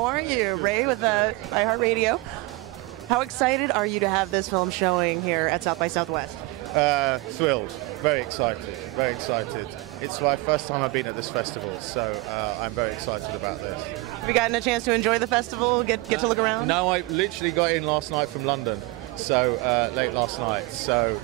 How are you? Ray with iHeartRadio. How excited are you to have this film showing here at South by Southwest? Thrilled, very excited, very excited. It's my first time I've been at this festival, so I'm very excited about this. Have you gotten a chance to enjoy the festival, get to look around? No, I literally got in last night from London, so late last night. So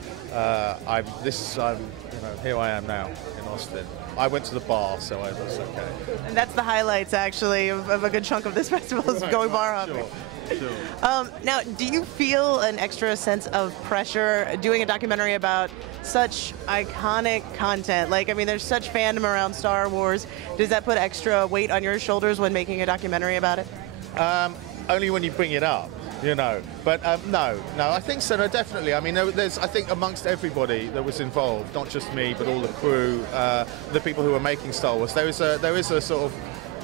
here I am now in Austin. I went to the bar, so I was okay. And that's the highlights, actually, of a good chunk of this festival is going bar hopping. Sure. Now, do you feel an extra sense of pressure doing a documentary about such iconic content? Like, I mean, there's such fandom around Star Wars. Does that put extra weight on your shoulders when making a documentary about it? Only when you bring it up, you know. But no, I think so. No, definitely. I mean, there's, I think, amongst everybody that was involved, not just me, but all the crew, the people who were making Star Wars, there is a sort of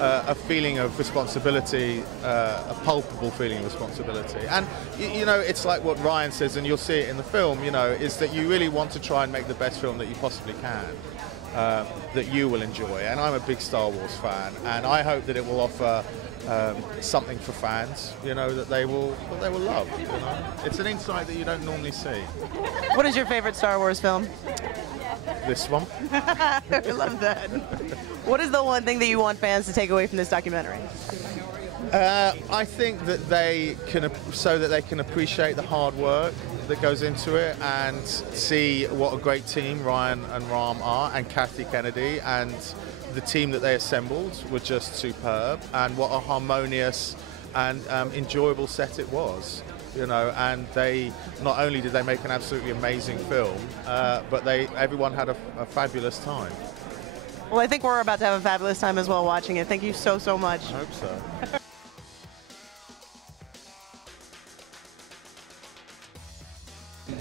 a feeling of responsibility, a palpable feeling of responsibility. And, you know, it's like what Ryan says, and you'll see it in the film, you know, is that you really want to try and make the best film that you possibly can, that you will enjoy. And I'm a big Star Wars fan, and I hope that it will offer something for fans, you know, that they will love. You know? It's an insight that you don't normally see. What is your favorite Star Wars film? This one. I love that. What is the one thing that you want fans to take away from this documentary? I think that they can appreciate the hard work that goes into it and see what a great team Ryan and Ram are, and Kathy Kennedy, and the team that they assembled were just superb, and what a harmonious and enjoyable set it was. You know, and they not only did they make an absolutely amazing film, but everyone had a fabulous time. Well, I think we're about to have a fabulous time as well watching it. Thank you so much. I hope so.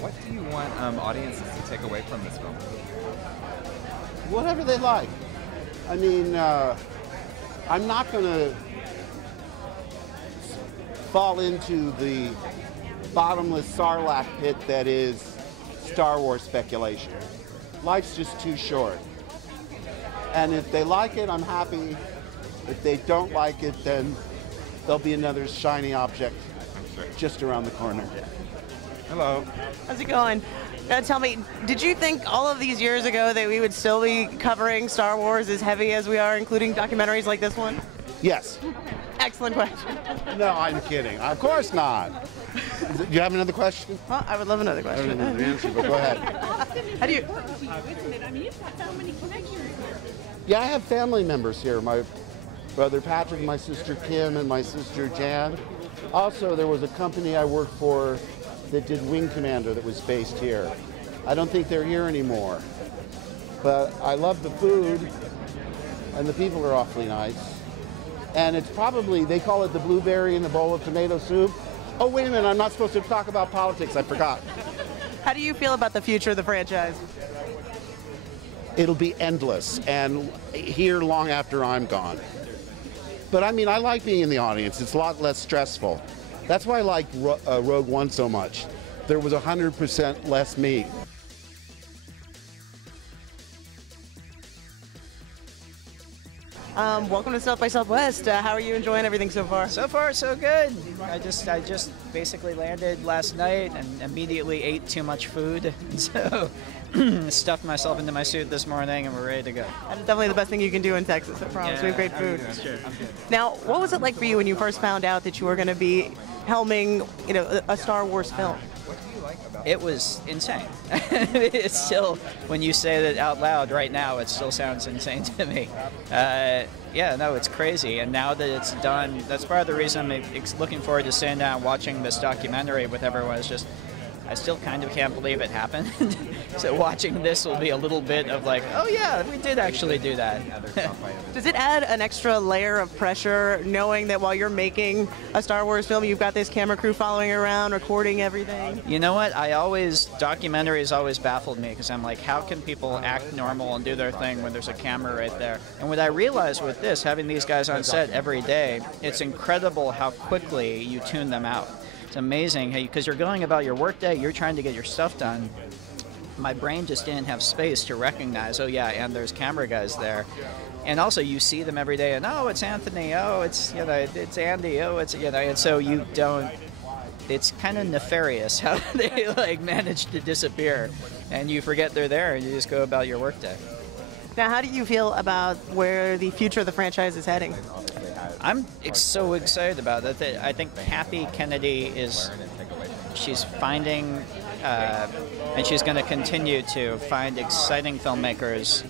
What do you want audiences to take away from this film? Whatever they like. I mean, I'm not going to fall into the bottomless sarlacc pit that is Star Wars speculation. Life's just too short. And if they like it, I'm happy. If they don't like it, then there'll be another shiny object just around the corner. Hello. How's it going? Tell me, did you think all of these years ago that we would still be covering Star Wars as heavy as we are, including documentaries like this one? Yes. Excellent question. No, I'm kidding. Of course not. Do you have another question? Well, I would love another I question. don't know the answer, but go ahead. How do you? Yeah, I have family members here. My brother Patrick, my sister Kim, and my sister Jan. Also, there was a company I worked for that did Wing Commander that was based here. I don't think they're here anymore. But I love the food, and the people are awfully nice. And it's probably, they call it the blueberry in the bowl of tomato soup. Oh, wait a minute, I'm not supposed to talk about politics, I forgot. How do you feel about the future of the franchise? It'll be endless, and here long after I'm gone. But I mean, I like being in the audience. It's a lot less stressful. That's why I liked Rogue One so much. There was 100% less me. Welcome to South by Southwest. How are you enjoying everything so far? So far, so good. I just basically landed last night and immediately ate too much food, and so stuffed myself into my suit this morning, and we're ready to go. That's definitely the best thing you can do in Texas, I promise. We have great food. Sure, I'm good. Now, what was it like for you when you first found out that you were going to be helming, you know, a Star Wars film? It was insane. It's still, when you say that out loud right now, it still sounds insane to me. Yeah, no, it's crazy. And now that it's done, that's part of the reason I'm looking forward to sitting down and watching this documentary with everyone. It's just, I still kind of can't believe it happened. So watching this will be a little bit of like, oh yeah, we did actually do that. Does it add an extra layer of pressure knowing that while you're making a Star Wars film, you've got this camera crew following you around, recording everything? You know what? Documentaries always baffled me because I'm like, how can people act normal and do their thing when there's a camera right there? And what I realized with this, having these guys on set every day, it's incredible how quickly you tune them out. It's amazing because you're going about your workday, you're trying to get your stuff done. my brain just didn't have space to recognize, oh yeah, and there's camera guys there. And also you see them every day and, oh, it's Anthony, oh, it's, it's Andy, oh, it's, and so you don't, it's kind of nefarious how they like manage to disappear and you forget they're there and you just go about your workday. Now, how do you feel about where the future of the franchise is heading? I'm so excited about it. I think Kathy Kennedy she's finding, and she's going to continue to find exciting filmmakers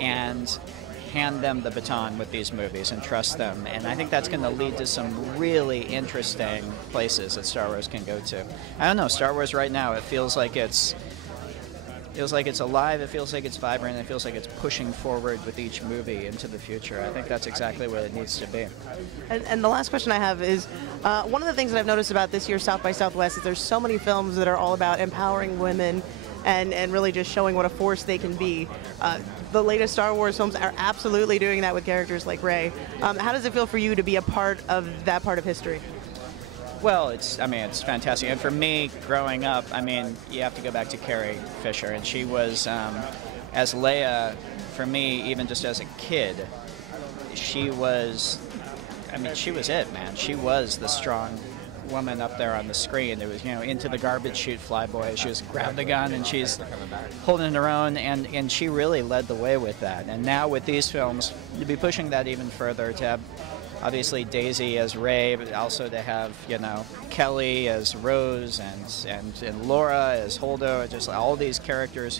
and hand them the baton with these movies and trust them. And I think that's going to lead to some really interesting places that Star Wars can go to. I don't know, Star Wars right now, it feels like it's alive, it feels like it's vibrant, it feels like it's pushing forward with each movie into the future. I think that's exactly what it needs to be. And the last question I have is, one of the things that I've noticed about this year's South by Southwest is there's so many films that are all about empowering women and really just showing what a force they can be. The latest Star Wars films are absolutely doing that with characters like Rey. How does it feel for you to be a part of that part of history? Well, it's fantastic. And for me, growing up, you have to go back to Carrie Fisher. And she was, as Leia, for me, even just as a kid, she was it, man. She was the strong woman up there on the screen. It was, into the garbage chute flyboy. She was grabbing the gun and she's holding her own. And she really led the way with that. And now with these films, to be pushing that even further, to have obviously Daisy as Rey, but also to have, Kelly as Rose and Laura as Holdo, just all these characters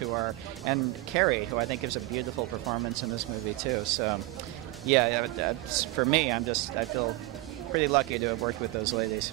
and Carrie, who I think gives a beautiful performance in this movie too. So, yeah, for me, I feel pretty lucky to have worked with those ladies.